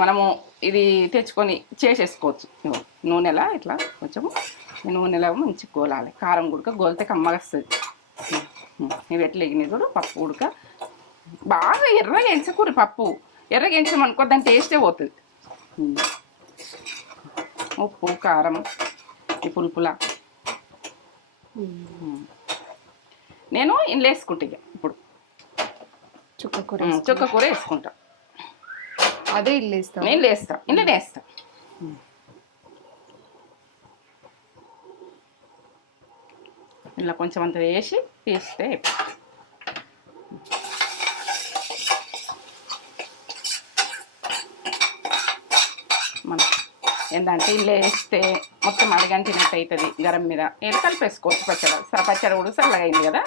మనము ఇది తెచ్చుకొని చేసేసుకోవచ్చు. నూనెలా ఇట్లా కొంచెము నూనెలో మంచి గోలాలి. కారం ఉడక గోలితే కమ్మగా వస్తుంది. ఇవి ఎట్లా ఎగినాయి చూడు. పప్పు ఉడక బాగా ఎర్రగా ఎంచకూరి. పప్పు ఎర్రగా ఎంచామనుకో దాని టేస్టే పోతుంది. ఉప్పు కారం ఈ పులుపులా నేను ఇంట్లో వేసుకుంటా. ఇప్పుడు చుక్క కూర వేసుకుంటా. అదే ఇల్లు వేస్తా. నేను వేస్తా, ఇంట్లోనే వేస్తా. ఇలా కొంచెం అంత వేసి తీస్తే మనం ఏంటంటే ఇల్లు వేస్తే మొత్తం అడగంటినట్టు అవుతుంది. గరం మీద ఏదో కలిపేసుకోవచ్చు. పచ్చడి కూడా చల్లగా అయింది కదా.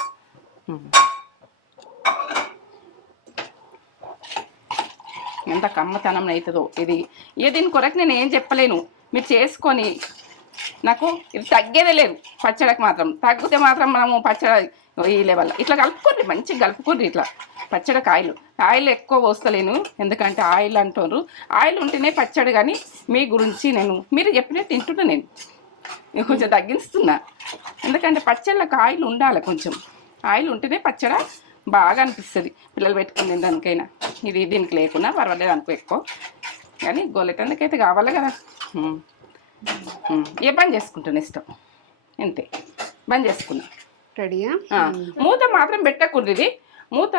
ఎంత కమ్మతనం అవుతుందో ఇది. దీని కొరకు నేను ఏం చెప్పలేను. మీరు చేసుకొని నాకు ఇది తగ్గేదే లేదు. పచ్చడికి మాత్రం తగ్గితే మాత్రం మనము పచ్చడి ఈ లెవెల్ ఇట్లా కలుపుకోండి. మంచిగా కలుపుకోండి. ఇట్లా పచ్చడి ఆయిల్ ఎక్కువ పోస్తలేను. ఎందుకంటే ఆయిల్ అంటారు. ఆయిల్ ఉంటేనే పచ్చడి. కానీ మీ గురించి మీరు చెప్పినట్టు తింటున్నా. నేను కొంచెం తగ్గిస్తున్నా. ఎందుకంటే పచ్చళ్ళకి ఆయిల్ ఉండాలి. కొంచెం ఆయిల్ ఉంటేనే పచ్చడి బాగా అనిపిస్తుంది. పిల్లలు పెట్టుకునే దానికైనా. దీనికి లేకున్నా పర్వాలేదు అనుకో ఎక్కువ. కానీ గోలెటందుకైతే కావాలి కదా. ఏ పని చేసుకుంటాను ఇష్టం అంతే. బంద్ చేసుకున్నా. రెడీయా? మూత మాత్రం పెట్టకూడదు. ఇది మూత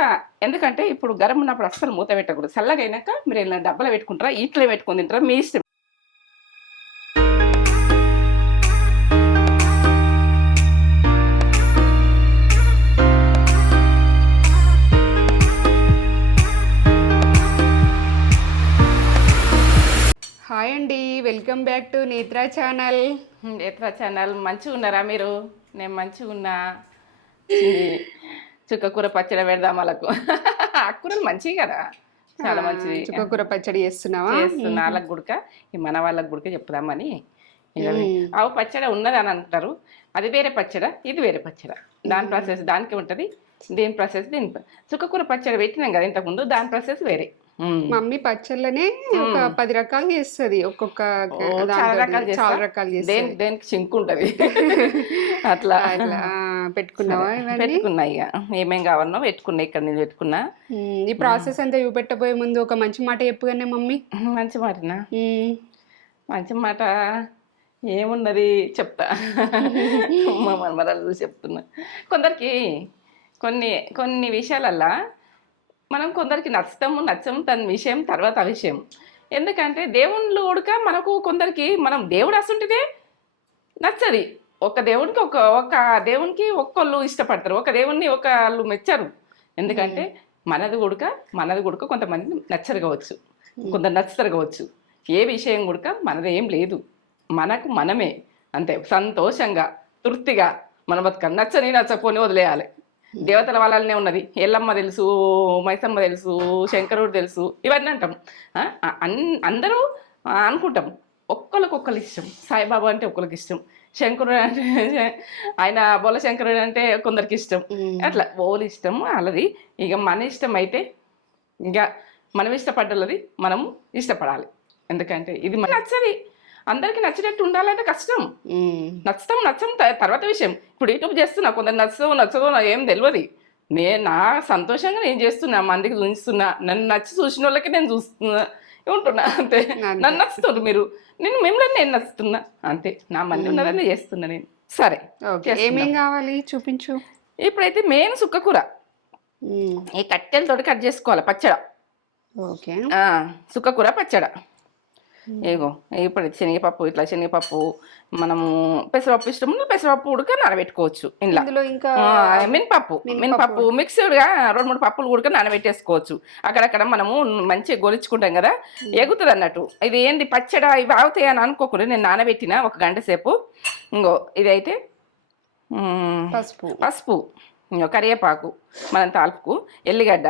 ఎందుకంటే ఇప్పుడు గరం ఉన్నప్పుడు అస్సలు మూత పెట్టకూడదు. చల్లగా అయినాక మీరు ఇలా డబ్బాలో పెట్టుకుంటారా, ఇట్లా పెట్టుకొని తింటారా, మీ ఇష్టం. హాయ్ అండి, welcome back to Netra channel. Netra channel. మంచిగా ఉన్నారా మీరు? నేను మంచిగా ఉన్నా. చుక్కకూర పచ్చడి పెడదాం వాళ్ళకు. ఆకుకూరలు మంచివి కదా, చాలా మంచిది. చుక్కకూర పచ్చడి చేస్తున్నా. వాళ్ళకి గుడక మన వాళ్ళకి గుడక చెప్దామని. అవు పచ్చడి ఉన్నది అని అంటారు. అది వేరే పచ్చడి, ఇది వేరే పచ్చడి. దాని ప్రాసెస్ దానికి ఉంటుంది, దీని ప్రాసెస్ దీని. చుక్కకూర పచ్చడి పెట్టినాం కదా ఇంతకుముందు, దాని ప్రాసెస్ వేరే. మమ్మీ పచ్చళ్ళనే ఒక 10 రకాలు చేస్తుంది. ఒక్కొక్క చాలా రకాలు చేస్తుంది. దేనికి చింకు ఉంటుంది. అట్లా పెట్టుకున్నావా? పెట్టుకున్నా. ఇక ఏమేం కావాలనో పెట్టుకున్నా. ఇక్కడ నేను పెట్టుకున్నా. ఈ ప్రాసెస్ అంతా చూపెట్టబోయే ముందు ఒక మంచి మాట చెప్పుగానే మమ్మీ. మంచి మాటనా? మంచి మాట ఏమున్నది చెప్తా. మా మనమరాలు చెప్తున్నా. కొందరికి కొన్ని విషయాలల్లా మనం కొందరికి నచ్చము తన విషయం తర్వాత విషయం. ఎందుకంటే దేవుళ్ళు ఉడక మనకు కొందరికి మనం దేవుడు అసంటిదే నచ్చది. ఒక దేవునికి ఒక దేవునికి ఒక్కళ్ళు ఇష్టపడతారు, ఒక దేవుణ్ణి ఒకళ్ళు మెచ్చరు. ఎందుకంటే మనది గుడక కొంతమంది నచ్చరు కావచ్చు, కొందరు నచ్చుతారు కావచ్చు. ఏ విషయం గుడక మనదేం లేదు, మనకు మనమే అంతే. సంతోషంగా తృప్తిగా మన బతుక నచ్చకపోని వదిలేయాలి. దేవతల వాళ్ళనే ఉన్నది. ఎల్లమ్మ తెలుసు, మైసమ్మ తెలుసు, శంకరుడు తెలుసు, ఇవన్నీ అంటాం. అందరూ అనుకుంటాం. ఒక్కరికొక్కరు ఇష్టం. సాయిబాబా అంటే ఒక్కరికి ఇష్టం, శంకరుడు అంటే ఆయన బోల శంకరుడు అంటే కొందరికి ఇష్టం. అట్లా ఓలు ఇష్టం వాళ్ళది. ఇక మన ఇష్టం అయితే ఇక మనం ఇష్టపడ్డది మనము ఇష్టపడాలి. ఎందుకంటే ఇది మన నచ్చది. అందరికి నచ్చినట్టు ఉండాలంటే కష్టం. నచ్చం తర్వాత విషయం. ఇప్పుడు యూట్యూబ్ చేస్తున్నా, కొందరు నచ్చదో ఏం తెలియదు. నా సంతోషంగా నేను చేస్తున్నా, మందికి చూపిస్తున్నా. నన్ను నచ్చి చూసిన వాళ్ళకి నేను ఉంటున్నా అంతే. నన్ను నచ్చుతుంది మీరు, మిమ్మల్ని నేను నచ్చుతున్నా అంతే. నా మంది ఉన్నదని చేస్తున్నా నేను. సరే, ఏమేం కావాలి చూపించు. ఇప్పుడైతే మెయిన్ సుక్కకూర ఈ కట్టెలతో కట్ చేసుకోవాలి పచ్చడ. ఓకే, సుక్కకూర పచ్చడ. ఏగో ఇప్పుడు శనగపప్పు మనము పెసరపప్పు ఇష్టం పెసరపప్పు ఉడక నానబెట్టుకోవచ్చు. ఇందులో ఇంకా మినపప్పు మిక్స్డ్గా 2-3 పప్పులు ఉడక నానబెట్టేసుకోవచ్చు. అక్కడక్కడ మనము మంచిగా గొలుచుకుంటాం కదా, ఎగుతుంది అన్నట్టు. ఇది ఏంటి పచ్చడి ఇవి అవుతాయి అని అనుకోకుండా నేను నానబెట్టిన 1 గంట సేపు. ఇంకో ఇదైతే పసుపు, ఇంకో కరివేపాకు, మనం తాల్పుకు, ఎల్లిగడ్డ,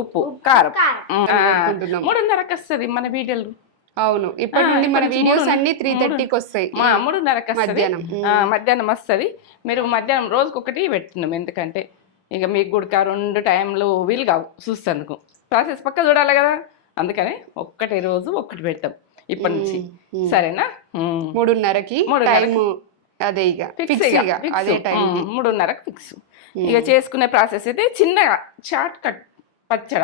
ఉప్పు, కారం. 3:30కి వస్తుంది మన వీడియోలు. అవును, ఇప్పటి నుండి మన వీడియోస్ అన్ని 3:30కి వస్తాయి. 3:30కి మధ్యాహ్నం వస్తుంది. మీరు మధ్యాహ్నం రోజుకొకటి పెడుతున్నాం. ఎందుకంటే ఇక మీకు కూడా 2 టైంలు వీలు కావు చూస్తేందుకు. ప్రాసెస్ పక్క చూడాలి కదా. అందుకనే ఒక్కటే రోజు ఒక్కటి పెడతాం ఇప్పటి నుంచి. సరేనా? 3:30కి టైం అదే ఇక ఫిక్స్ అదే టైం 3:30కి ఫిక్స్. ఇక చేసుకునే ప్రాసెస్ అయితే చిన్నగా షార్ట్ కట్ పచ్చడ.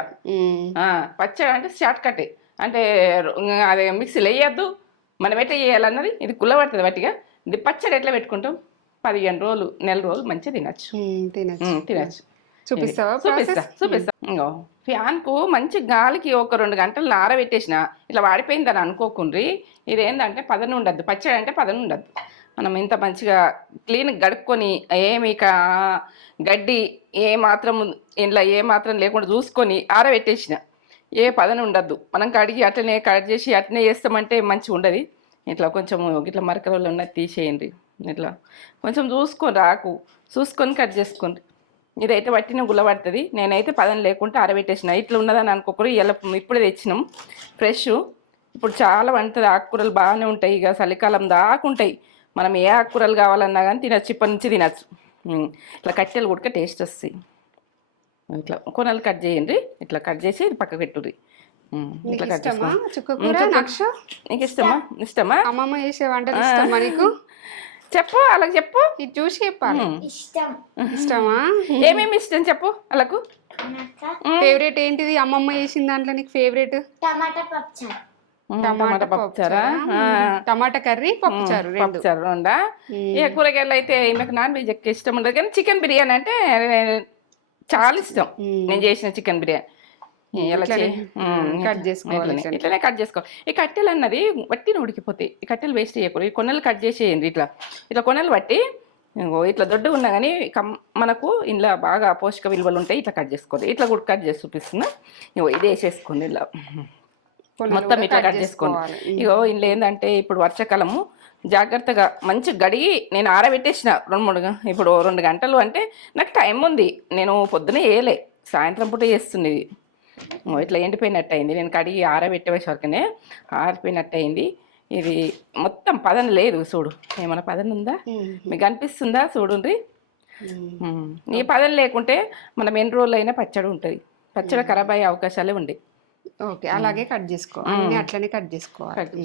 పచ్చడ అంటే షార్ట్ కట్, అంటే అదే మిక్సీలో వేయద్దు, మనం ఎట్లా చేయాలన్నది. ఇది కుల్లబడుతుంది వట్టిగా. ఇది పచ్చడి ఎట్లా పెట్టుకుంటాం 15 రోజులు, నెల రోజులు మంచిగా తినచ్చు. చూపిస్తావా? చూపిస్తా. ఫ్యాన్కు మంచి గాలికి ఒక 2 గంటలు ఆరబెట్టేసిన ఇట్లా వాడిపోయిందని అనుకోకుండ్రి. ఇదేంటంటే పదన ఉండద్దు, పచ్చడి అంటే పదన ఉండద్దు. మనం ఇంత మంచిగా క్లీన్ గడుక్కొని ఏమి గడ్డి ఇంట్లో ఏ మాత్రం లేకుండా చూసుకొని ఆరబెట్టేసిన, ఏ పదన ఉండద్దు. మనం కడిగి అట్లనే కట్ చేసి అట్లనే చేస్తామంటే మంచిగా ఉండదు. ఇట్లా కొంచెం ఇట్లా మరకలు ఉన్నది తీసేయండి. ఇట్లా కొంచెం చూసుకొని కట్ చేసుకోండి. ఇదైతే వట్టిన గుల్లబడుతుంది. నేనైతే పదం లేకుండా ఆరబెట్టేసిన. ఇట్లా ఉన్నదని అనుకోకూడదు. ఇలా ఇప్పుడే తెచ్చినాం ఫ్రెష్. ఇప్పుడు చాలా వండుతుంది. ఆకుకూరలు బాగానే ఉంటాయి. ఇక చలికాలం దాకా ఉంటాయి. మనం ఏ ఆకుకూరలు కావాలన్నా కానీ తినచ్చు, ఇప్పటి నుంచి తినచ్చు. ఇట్లా కట్టెలు కూడా టేస్ట్ వస్తాయి. ఇట్లా కొనలు కట్ చేయండి. ఇట్లా కట్ చేసి పక్క పెట్టుర్రి. ఇట్లా కట్ చేసుకో. నీకు ఇష్టమా? అమ్మమ్మ చేసే వంటలు ఇష్టమా నీకు? చెప్పు, అలాగ చెప్పు. ఇది చూసి చెప్పాలి. ఇష్టమా? ఏమేమి ఇష్టం చెప్పు అలాకు. ఫేవరెట్ ఏంటిది అమ్మమ్మ చేసిన దాంట్లో నీకు ఫేవరెట్? టమాటా పప్పుచారు. టమాటా పప్పుచారా? టమాటా కర్రీ, పప్పుచారు రెండా? ఇక కూరగాయలు అయితే ఈమెకు నాన్ వెజ్ ఎక్కువ ఇష్టం ఉండదు, కానీ చికెన్ బిర్యానీ అంటే చాలా ఇష్టం. నేను చేసిన చికెన్ బిర్యానీ కట్ చేసుకోవాలి. ఇట్లనే కట్ చేసుకోవాలి. ఈ కట్టెలు అన్నది వట్టిన ఉడికిపోతాయి. ఈ కట్టెలు వేస్ట్ చేయకూడదు. ఈ కొనలు కట్ చేసేయండి. ఇట్లా కొనలు బట్టి ఇట్లా దొడ్డు ఉన్నా కానీ మనకు ఇంట్లో బాగా పోషక విలువలు ఉంటాయి. ఇట్లా కట్ చేసుకోండి. ఇట్లా కూడా కట్ చేసి చూపిస్తున్నా. ఇది వేసేసుకోండి. ఇలా మొత్తం ఇట్లా కట్ చేసుకోండి. ఇంట్లో ఏంటంటే ఇప్పుడు వర్షాకాలము జాగ్రత్తగా మంచి గడిగి నేను ఆరబెట్టేసిన 2 గంటలు అంటే నాకు టైం ఉంది. నేను పొద్దునే వేయలే, సాయంత్రం పూట చేస్తుండేది. ఇట్లా ఎండిపోయినట్టు అయింది. నేను కడిగి ఆరబెట్టేసరికనే ఆరిపోయినట్టు అయింది. ఇది మొత్తం పదన లేదు. చూడు, ఏమైనా పదన ఉందా మీకు అనిపిస్తుందా? చూడండి. ఈ పదన లేకుంటే మనం ఎన్ని రోజులు అయినా పచ్చడి ఉంటుంది. పచ్చడి ఖరాబ్ అయ్యే అవకాశాలే ఉండే. ఓకే, అలాగే కట్ చేసుకోవాలి. అట్లనే కట్ చేసుకోవాలి.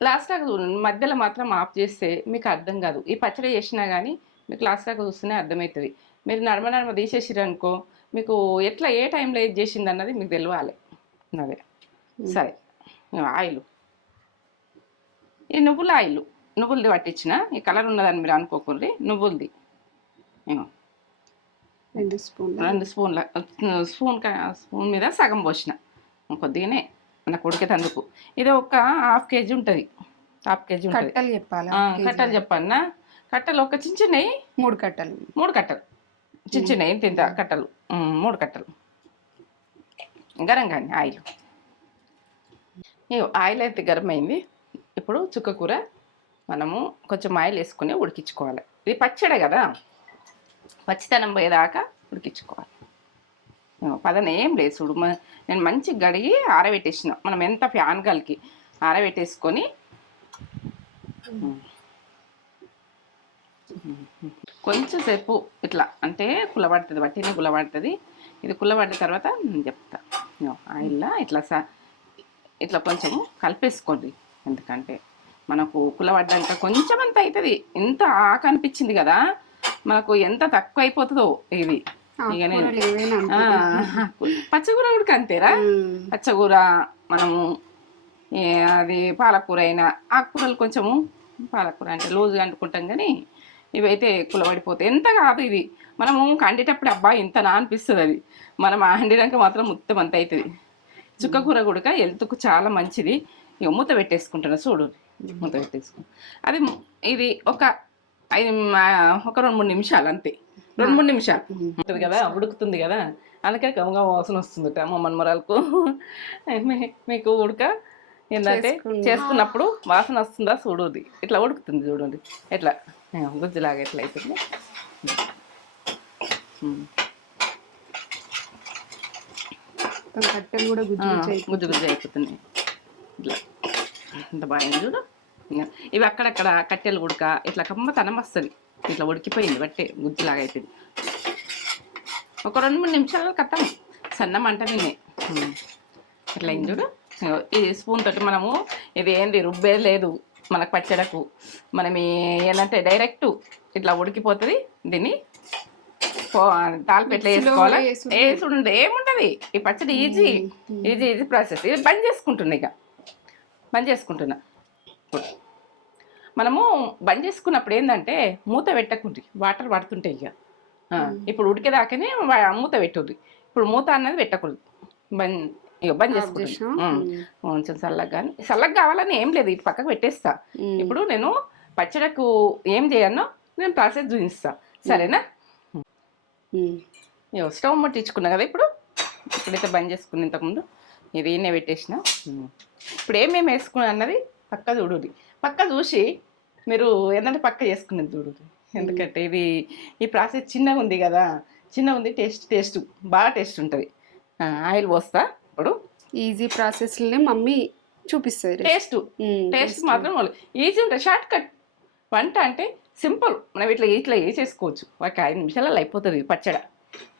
లాస్ట్ దాకా చూడండి. మధ్యలో మాత్రం ఆఫ్ చేస్తే మీకు అర్థం కాదు. ఈ పచ్చడి చేసినా కానీ మీకు లాస్ట్ దాకా చూస్తేనే అర్థమవుతుంది. మీరు నడమ తీసేసిరు అనుకో, మీకు ఎట్లా ఏ టైంలో ఏది చేసింది అన్నది మీకు తెలియాలి. అదే సరే. ఆయిల్, ఈ నువ్వులది పట్టించిన. ఈ కలర్ ఉన్నదని మీరు అనుకోకూడదు. నువ్వులది 2 స్పూన్ల స్పూన్ మీద సగం పోసిన. కొద్దిగానే నాకు ఉడికేటందుకు. ఇది ఒక హాఫ్ కేజీ ఉంటుంది. కట్టలు చెప్పాలి. కట్టలు చెప్పన్నా? కట్టలు ఒక చిన్నవి 3 కట్టలు. 3 కట్టలు చిన్నవి తింటా కట్టలు. 3 కట్టలు. గరం కానీ ఆయిల్ అయితే గరం అయింది. ఇప్పుడు చుక్క కూర మనము కొంచెం ఆయిల్ వేసుకుని ఉడికించుకోవాలి. ఇది పచ్చడి కదా, పచ్చితనం పోయేదాకా ఉడికించుకోవాలి. పదన ఏం లేదు. చూడు, నేను మంచి గడిగి ఆరబెట్టేసిన. మనం ఎంత ఫ్యాన్ గాలికి ఆరబెట్టేసుకొని కొంచెం సేపు ఇట్లా అంటే కుల్లబడుతుంది. వట్టినే కుల్లబడుతుంది. ఇది కుల్లబడిన తర్వాత నేను చెప్తా. ఆయిల్లో ఇట్లా కొంచెము కలిపేసుకోండి. ఎందుకంటే మనకు కుల్లబడ్డాక కొంచెం అంత అవుతుంది. ఇంత ఆకు అనిపించింది కదా, మనకు ఎంత తక్కువ అయిపోతుందో ఇది. ఇక నేను పచ్చకూర ఉడికి అంతేరా. పచ్చకూర మనము అది పాలకూర అయినా ఆకుకూరలు కొంచెము, పాలకూర అంటే లూజుగా అంటుకుంటాం కానీ ఇవైతే కులబడిపోతాయి. ఎంత కాదు ఇది. మనము కండేటప్పుడు అబ్బా ఇంతనా అనిపిస్తుంది. అది మనం వండినాక మాత్రం మొత్తం అంత అవుతుంది. చుక్కకూర కూడా హెల్త్కు చాలా మంచిది. ఇక మూత పెట్టేసుకుంటున్నా. చూడు, మూత పెట్టేసుకుంటా. అది ఇది ఒక 2-3 నిమిషాలు అంతే. 2-3 నిమిషాలు ఉంటుంది కదా, ఉడుకుతుంది కదా. అందుకే గమగా వాసన వస్తుంది మా మనమరాలకు. మీకు ఉడక ఏంటంటే చేసుకున్నప్పుడు వాసన వస్తుందా? చూడుది ఇట్లా ఉడుకుతుంది. చూడండి ఎట్లా గుజ్జులాగా ఎట్లా అవుతుంది. కట్టెలు కూడా గుజ్జు అయిపోతుంది. ఇట్లా ఇంత బాగా చూడు. ఇవి అక్కడక్కడ కట్టెలు ఉడక ఇట్లా కమ్మతనం వస్తుంది. ఇట్లా ఉడికిపోయింది బట్టే గుజ్జులాగా అవుతుంది. ఒక 2-3 నిమిషాలు కట్టం సన్న మంట వినే ఇట్లా అయింది చూడు. ఇగో ఈ స్పూన్ తోటి మనము ఇది ఏంది రుబ్బే లేదు మనకు పచ్చడకు. మనం ఏంటంటే డైరెక్ట్ ఇట్లా ఉడికిపోతుంది. దీన్ని తాలిపు ఎట్లా వేసుకోవాలా వేసుడు ఏముండదు. ఈ పచ్చడి ఈజీ ఈజీ ఈజీ ప్రాసెస్. ఇది బంద్ చేసుకుంటున్నా, ఇక బంద్ చేసుకుంటున్నా. మనము బంద్ చేసుకున్నప్పుడు ఏంటంటే మూత పెట్టకుండ్రి, వాటర్ పడుతుంటాయి. ఇక ఇప్పుడు ఉడికేదాకానే మూత పెట్టుర్రి. ఇప్పుడు మూత అన్నది పెట్టకూడదు, ఇక బంద్ చేసుకుంటాం. కొంచెం చల్లగా కావాలని ఏం లేదు, ఇటు పక్కకు పెట్టేస్తా. ఇప్పుడు నేను పచ్చడకు ఏం చేయను నేను ప్రాసెస్ చూపిస్తా, సరేనా? స్టవ్ ముట్టించుకున్నా కదా, ఇప్పుడైతే బంద్ చేసుకుని ఇంతకుముందు ఇది ఈయనే పెట్టేసిన. ఇప్పుడు ఏమేమి వేసుకున్నా అన్నది పక్క చూడుది. పక్క చూసి మీరు ఏంటంటే పక్క చేసుకునేది చూడుది. ఎందుకంటే ఇది ఈ ప్రాసెస్ చిన్నగా ఉంది కదా, చిన్నగా ఉంది. టేస్ట్ బాగా టేస్ట్ ఉంటుంది. ఆయిల్ పోస్తా. ఇప్పుడు ఈజీ ప్రాసెస్లోనే మమ్మీ చూపిస్తుంది. టేస్ట్ మాత్రం ఈజీ ఉంటుంది, షార్ట్ కట్. వంట అంటే సింపుల్, మనం ఇట్లా వేసేసుకోవచ్చు. ఒక 5 నిమిషాలలో అయిపోతుంది పచ్చడ.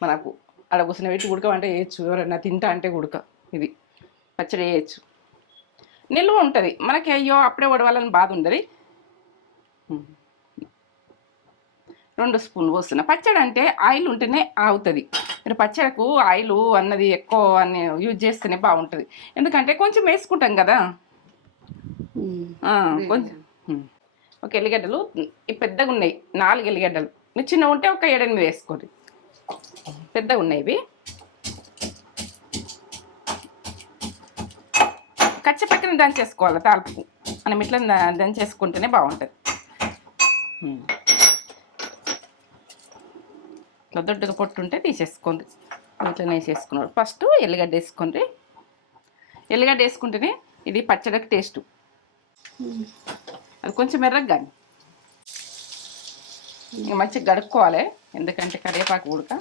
మనకు అక్కడ కూర్చుని పెట్టి ఉడక వంట చేయొచ్చు. ఎవరైనా తింటా అంటే ఉడక ఇది పచ్చడి చేయొచ్చు. నిల్వ ఉంటుంది మనకి. అయ్యో అప్పుడే వడవాలని బాధ ఉండదు. 2 స్పూన్లు పోస్తున్నా. పచ్చడి అంటే ఆయిల్ ఉంటేనే అవుతుంది. మీరు పచ్చడికు ఆయిల్ అన్నది ఎక్కువ అని యూజ్ చేస్తేనే బాగుంటుంది. ఎందుకంటే కొంచెం వేసుకుంటాం కదా. కొంచెం ఒక ఎల్లిగడ్డలు పెద్దగా ఉన్నాయి, 4 ఎల్లిగడ్డలు. మీరు చిన్నగా ఉంటే ఒక 7-8 వేసుకోండి. పెద్దగా ఉన్నాయి ఇవి. కచ్చ పక్కన దంచేసుకోవాలి తాలిపు. మనం ఇట్లా దంచేసుకుంటేనే బాగుంటుంది. ఇట్లా దొడ్డుగా పొట్టుంటే తీసేసుకోండి. ఇట్లా వేసేసుకున్నాడు. ఫస్ట్ ఎల్లిగడ్డ వేసుకోండి. ఎల్లిగడ్డ వేసుకుంటేనే ఇది పచ్చడికి టేస్ట్. అది కొంచెం ఎర్రగా కానీ ఇక మంచిగా గడుక్కోవాలి. ఎందుకంటే కరివేపాకు ఉడక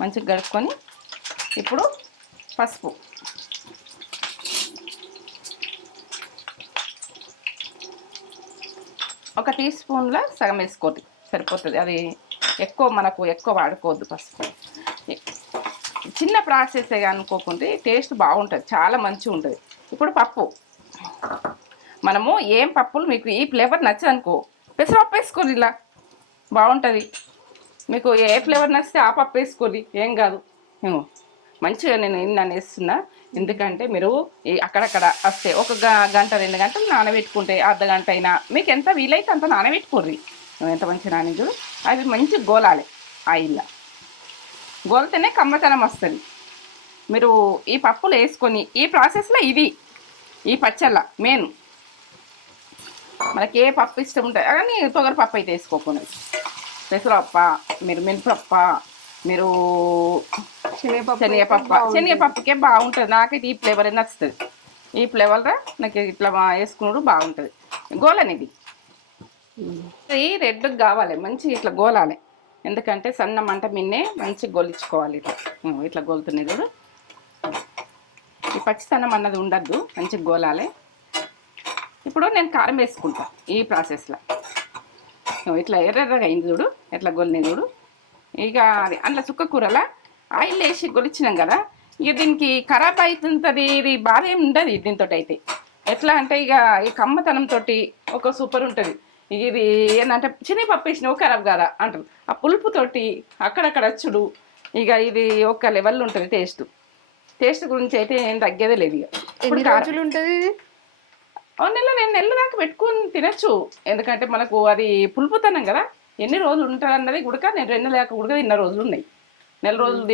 మంచిగా గడుక్కొని ఇప్పుడు పసుపు ఒక టీ స్పూన్ల సగం వేసుకోవద్దు, సరిపోతుంది. అది మనకు ఎక్కువ వాడుకోవద్దు పసుపు. చిన్న ప్రాసెస్ అనుకోకుండా టేస్ట్ బాగుంటుంది, చాలా మంచిగా ఉంటుంది. ఇప్పుడు పప్పు, మనము ఏం పప్పులు మీకు ఈ ఫ్లేవర్ నచ్చదనుకో పెసరపప్పు వేసుకోండి, ఇలా బాగుంటుంది. మీకు ఏ ఫ్లేవర్ నచ్చితే ఆ పప్పు వేసుకోండి, ఏం కాదు. మంచిగా నేను వేస్తున్నా. ఎందుకంటే మీరు అక్కడక్కడ వస్తే ఒక గంట 2 గంటలు నానబెట్టుకుంటే, అర్ధగంట అయినా మీకు ఎంత వీలైతే అంత నానబెట్టుకోర్రి. ఎంత మంచి నానించు. అవి మంచి గోలాలి. ఆయిల్లో గోలితేనే కమ్మతనం వస్తుంది. మీరు ఈ పప్పులు వేసుకొని ఈ ప్రాసెస్లో ఈ పచ్చళ్ళ మెయిన్ మనకి ఏ పప్పు ఇష్టం ఉంటుంది కానీ తొగరి పప్పు అయితే వేసుకోకుండా, పెసరపప్ప, మీరు మినపప్ప, మీరు శనగపప్పుకే బాగుంటుంది. నాకైతే ఈ ఫ్లేవర్ నచ్చుతుంది. ఈ ఫ్లేవర్లో నాకు ఇట్లా వేసుకున్నాడు బాగుంటుంది. గోలనిది ఇది రెడ్గా కావాలి, మంచిగా ఇట్లా గోలాలి. ఎందుకంటే సన్న మంట మిన్నే మంచిగా గొలిచుకోవాలి. ఇట్లా గోలుతున్నాయి చూడు. ఈ పచ్చితనం అన్నది ఉండద్దు, మంచిగా గోలాలి. ఇప్పుడు నేను కారం వేసుకుంటా ఈ ప్రాసెస్లో. ఇట్లా ఎర్రగా అయింది చూడు, ఎట్లా గొలినాయి చూడు. ఇక అది అందులో చుక్క కూరలా ఆయిల్ వేసి గొలిచినాం కదా, ఇక దీనికి ఖరాబ్ అవుతుంటుంది. ఇది బాధ ఏమి ఉండదు దీంతో అయితే. ఎట్లా అంటే ఇక ఈ కమ్మతనంతో ఒక సూపర్ ఉంటుంది. ఇది ఏంటంటే శనగపప్పు వేసినావు ఖరాబ్ కాదా అంటారు. ఆ పులుపుతోటి అక్కడక్కడ వచ్చుడు. ఇక ఇది ఒక లెవెల్ ఉంటుంది. టేస్ట్ గురించి అయితే ఏం తగ్గేదే లేదు. ఇక ఎన్ని రోజులు ఉంటుంది? 1 నెల 2 నెలల దాకా పెట్టుకుని తినచ్చు. ఎందుకంటే మనకు అది పులుపుతనం కదా. ఎన్ని రోజులు ఉంటుంది అన్నది గుడక నేను 2 నెలల దాకా గుడక తిన్న రోజులు ఉన్నాయి. 1 నెల రోజులు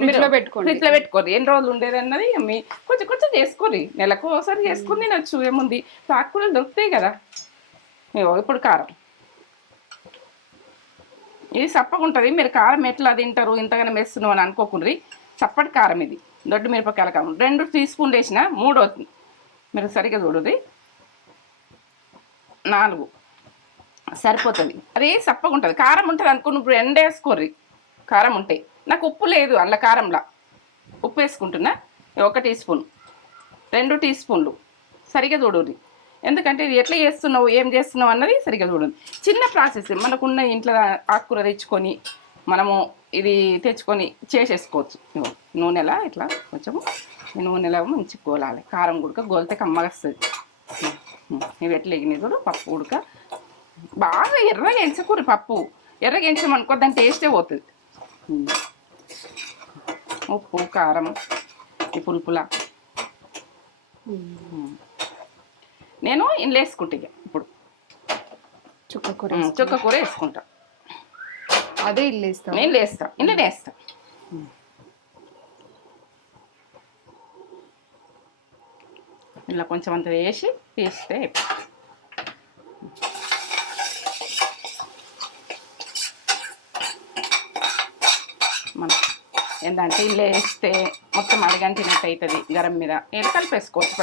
ఫ్రిడ్జ్లో పెట్టుకోరు. ఎన్ని రోజులు ఉండేది అన్నది మీ కొంచెం చేసుకోరి. నెలకు ఒకసారి చేసుకుని తినచ్చు, ఏముంది. ఆకుకూరలు దొరుకుతాయి కదా. ఇప్పుడు కారం ఇది చప్పగా ఉంటుంది. మీరు కారం ఎట్లా తింటారు ఇంతగానో వేస్తున్నావు అని అనుకోకుండ్రి. చప్పటి కారం ఇది, దొడ్డు మిరపకాయల కారం. 2 టీ స్పూన్లు వేసిన 3 అవుతుంది. మీరు సరిగ్గా చూడుది. 4 సరిపోతుంది. అది చప్పగా ఉంటుంది. కారం ఉంటుంది అనుకో, నువ్వు 2 వేసుకోర్రి. కారం ఉంటాయి. నాకు ఉప్పు లేదు అందులో. కారంలో ఉప్పు వేసుకుంటున్నా 1 టీ స్పూన్, 2 టీ స్పూన్లు. సరిగ్గా చూడుర్రి. ఎందుకంటే ఇది ఎట్లా చేస్తున్నావు ఏం చేస్తున్నావు అన్నది సరిగ్గా చూడండి. చిన్న ప్రాసెస్. మనకున్న ఇంట్లో ఆకుకూర తెచ్చుకొని మనము ఇది తెచ్చుకొని చేసేసుకోవచ్చు. ఇగో నూనెలా ఇట్లా కొంచెము ఈ నూనెలో మంచి గోలాలి. కారం ఉడక గోలితే కమ్మగా వస్తుంది. ఇవి ఎట్లా ఎగినాయి చూడు. పప్పు ఉడక బాగా ఎర్రగా ఎంచకూరి పప్పు. ఎర్రగా ఎంచమనుకో దాని టేస్టే పోతుంది. ఉప్పు కారం ఈ పులుపులా నేను ఇంట్లో వేసుకుంటా. ఇక ఇప్పుడు చుక్క కూర వేసుకుంటా. అదే ఇల్లు వేస్తాం. నేను వేస్తా, ఇంట్లోనే వేస్తా. ఇలా కొంచెం అంత వేసి తీస్తే మనం ఏంటంటే ఇల్లు వేస్తే మొత్తం అడగంటినట్టు అవుతుంది. గరం మీద ఏదో కలిపేసుకోవచ్చు.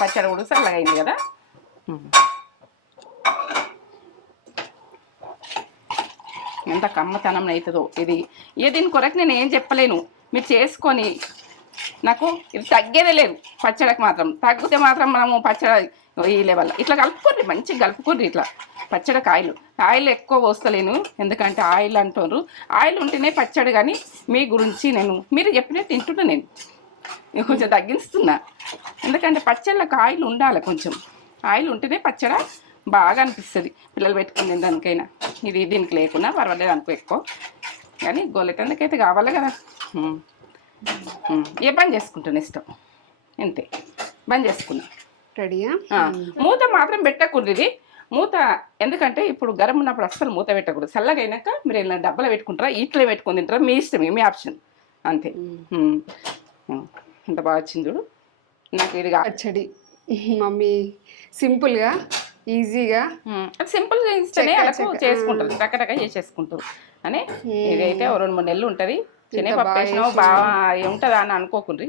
పచ్చడి కూడా చల్లగా అయింది కదా. ఎంత కమ్మతనం అవుతుందో ఇది. దీని కొరకు నేను ఏం చెప్పలేను. మీరు చేసుకొని నాకు ఇది తగ్గేదే లేదు. పచ్చడికి మాత్రం తగ్గితే మాత్రం మనము పచ్చడి ఈ లెవెల్ ఇట్లా కలుపుకోండి. మంచిగా కలుపుకోండి. ఇట్లా పచ్చడి ఆయిల్ ఎక్కువ పోస్తలేను. ఎందుకంటే ఆయిల్ అంటున్నారు. ఆయిల్ ఉంటేనే పచ్చడి. కానీ మీ గురించి మీరు చెప్పినట్టు తింటున్నా. నేను కొంచెం తగ్గిస్తున్నా. ఎందుకంటే పచ్చళ్ళకి ఆయిల్ ఉండాలి. కొంచెం ఆయిల్ ఉంటేనే పచ్చడి బాగా అనిపిస్తుంది. పిల్లలు పెట్టుకునే దానికైనా. దీనికి లేకున్నా పర్వాలేదు అనుకో ఎక్కువ. కానీ గోలెటందుకైతే కావాలి కదా. ఏ బంద్ చేసుకుంటాను ఇష్టం అంతే. బంద్ చేసుకున్నా. రెడీయా? మూత మాత్రం పెట్టకూడదు. మూత ఎందుకంటే ఇప్పుడు గరం ఉన్నప్పుడు అస్సలు మూత పెట్టకూడదు. చల్లగా అయినాక మీరు ఇలా డబ్బాలో పెట్టుకుంటారా, ఇట్లా పెట్టుకుని తింటారా, మీ ఇష్టం, మీ ఆప్షన్ అంతే. ఎంత బాగా వచ్చింది చూడు. నాకు ఇది పచ్చడి మమ్మీ సింపుల్గా ఈజీగా అది సింపుల్గా ఇస్తేనే వాళ్ళకు చేసుకుంటారు. టకటక చేసేసుకుంటారు అని. ఇదైతే 2-3 నెలలు ఉంటుంది. శనగపప్పు వేసినావు బాగా ఉంటుందా అని అనుకోకుండ్రి.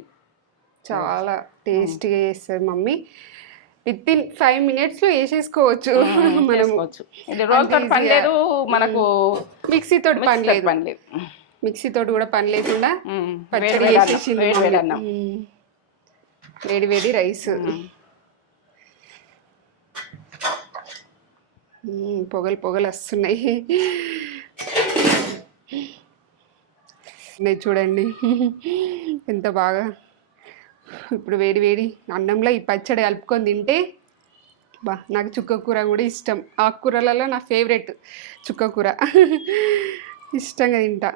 చాలా టేస్టీగా చేస్తుంది మమ్మీ. వితిన్ 5 minutesలో వేసేసుకోవచ్చు. ఇది రోల్తో పని లేదు మనకు. మిక్సీతో పని లేదు. మిక్సీతో కూడా పని లేకుండా పచ్చడి వేసేసింది. వేడి వేడి రైస్. పొగలు వస్తున్నాయి. చూడండి ఎంత బాగా. ఇప్పుడు వేడి వేడి అన్నంలో ఈ పచ్చడి కలుపుకొని తింటే నాకు చుక్క కూర కూడా ఇష్టం. ఆకుకూరలలో నా ఫేవరెట్ చుక్క కూర. ఇష్టంగా తింటా.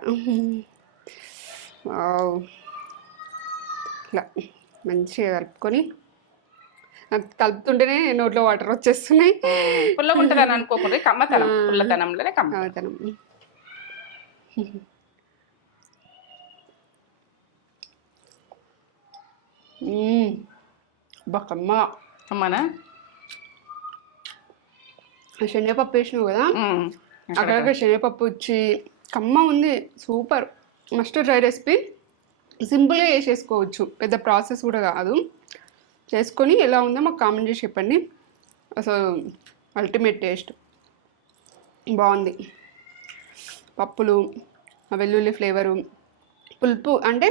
ఇట్లా మంచిగా కలుపుకొని కలుపుతుంటేనే నోట్లో వాటర్ వచ్చేస్తున్నాయి. పుల్లగా ఉంటుందని అనుకోకుండా కమ్మతనం. పుల్లతనంలోనే కమ్మతనం. కమ్మ అమ్మనా. శనగపప్పు వేసినావు కదా, అక్కడ శనగపప్పు వచ్చి కమ్మ ఉంది. సూపర్. Must try recipe. సింపుల్గా చేసేసుకోవచ్చు. పెద్ద ప్రాసెస్ కూడా కాదు. చేసుకొని ఎలా ఉందో మాకు కామెంట్ చేసి చెప్పండి. అసలు అల్టిమేట్ టేస్ట్ బాగుంది. పప్పులు, వెల్లుల్లి ఫ్లేవరు, పులుపు. అంటే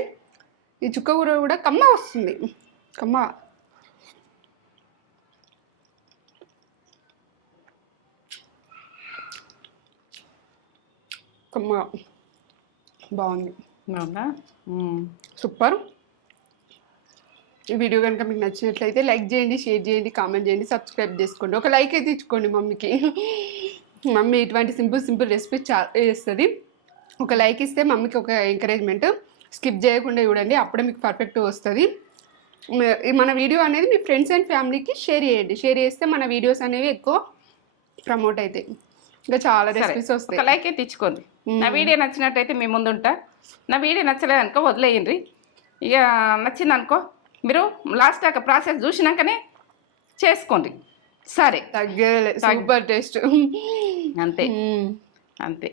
ఈ చుక్క కూర కూడా కమ్మ వస్తుంది. కమ్మ కమ్మ బాగుంది. సూపర్. ఈ వీడియో కనుక మీకు నచ్చినట్లయితే లైక్ చేయండి, షేర్ చేయండి, కామెంట్ చేయండి, సబ్స్క్రైబ్ చేసుకోండి. ఒక లైక్ అయితే ఇచ్చుకోండి మమ్మీకి. మమ్మీ ఇటువంటి సింపుల్ రెసిపీ చేస్తుంది. ఒక లైక్ ఇస్తే మమ్మీకి ఒక ఎంకరేజ్మెంట్. స్కిప్ చేయకుండా చూడండి, అప్పుడే మీకు పర్ఫెక్ట్ వస్తుంది. మన వీడియో అనేది మీ ఫ్రెండ్స్ అండ్ ఫ్యామిలీకి షేర్ చేయండి. షేర్ చేస్తే మన వీడియోస్ అనేవి ఎక్కువ ప్రమోట్ అవుతాయి. ఇంకా చాలా రెసిపీస్ వస్తాయి. ఒక లైక్ అయితే ఇచ్చుకోండి. నా వీడియో నచ్చినట్టయితే మీ ముందుంటా. నా వీడియో నచ్చలేదనుకో వదిలేయండి. ఇక నచ్చిందనుకో మీరు లాస్ట్ దాకా ప్రాసెస్ చూసినాకనే చేసుకోండి. సరే, తగ్గలే. Super taste. అంతే అంతే.